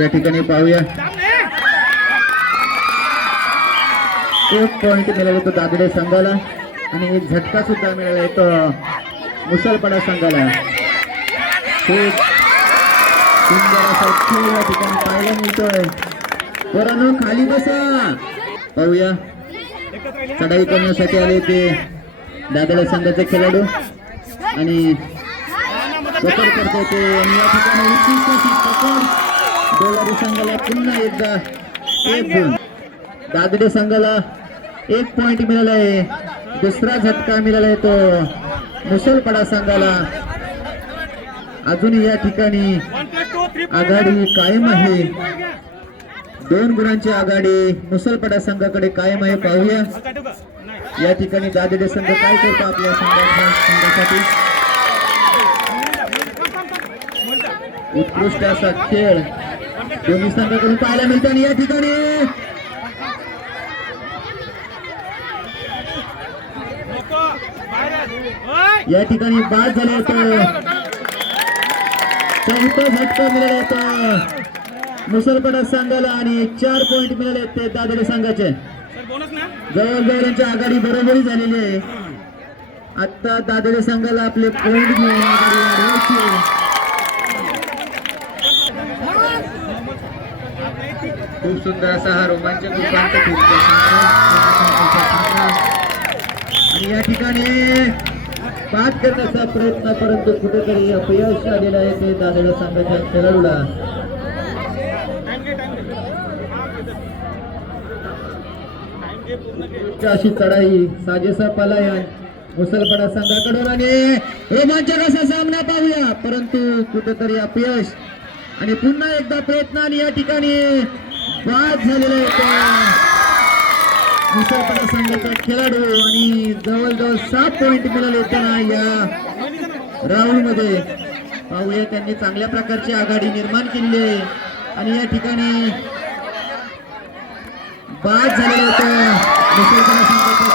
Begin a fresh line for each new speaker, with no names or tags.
या ठिकाणी पाहूया. एक पॉइंट मिळाला तो दादडे संघाला आणि एक झटका सुद्धा मिळाला तो मुसलपडा संघाला. खूप सुंदर असा खेळ या ठिकाणी पाहायला मिळतोय. पोरांनो खाली बसा. पाहूया. चढाई करण्यासाठी आले ते दादडे संघाचे खेळाडू. आणि पकड करतो ते. आणि या ठिकाणी उत्कृष्ट अशी पकड डोलारी संघाला पुन्हा एकदा एक गुण दादडे संघाला एक पॉइंट मिळाला आहे. दुसरा झटका मिळाला आहे तो मुसलपडा संघाला. अजूनही या ठिकाणी आघाडी कायम आहे. दोन गुणांची आघाडी मुसलपडा संघाकडे कायम आहे. पाहूया. या ठिकाणी दादडे संघ काय करतो आपल्या संघा- संघासाठी? उत्कृष्ट असा खेळ दोन्ही संघाकडून पाहायला मिळतो आणि या ठिकाणी या ठिकाणी बाद झाले होतं चौथा झटका मिळाला होता मुसलपडा संघाला आणि चार पॉइंट मिळाले होते ते संघाचे. जवळजवळ आघाडी बरोबरी झालेली आहे. आता दादर संघाला आपले पॉइंट मिळणार आघाडी वाढवायची आहे. खूप सुंदर असा हा रोमांचक रूपांत आणि या ठिकाणी पास करण्याचा प्रयत्न परंतु कुठेतरी अपयश आलेलं आहे ते दादडे संघाच्या खेळाडूला. अशी चढाई साजेसा पलायन मुसलपडा संघाकडून आणि रोमांचक असा सामना पाहूया. परंतु कुठेतरी अपयश आणि पुन्हा एकदा प्रयत्न आणि या ठिकाणी बाद झालेला आहे मुसलपडा संघाचा खेळाडू आणि जवळजवळ सात पॉइंट मिळाले त्यांना या राऊंडमध्ये. पाहूया त्यांनी चांगल्या प्रकारची आघाडी निर्माण केली आहे. आणि या ठिकाणी बाद झालेलं होतं मुसलपडा संघाचा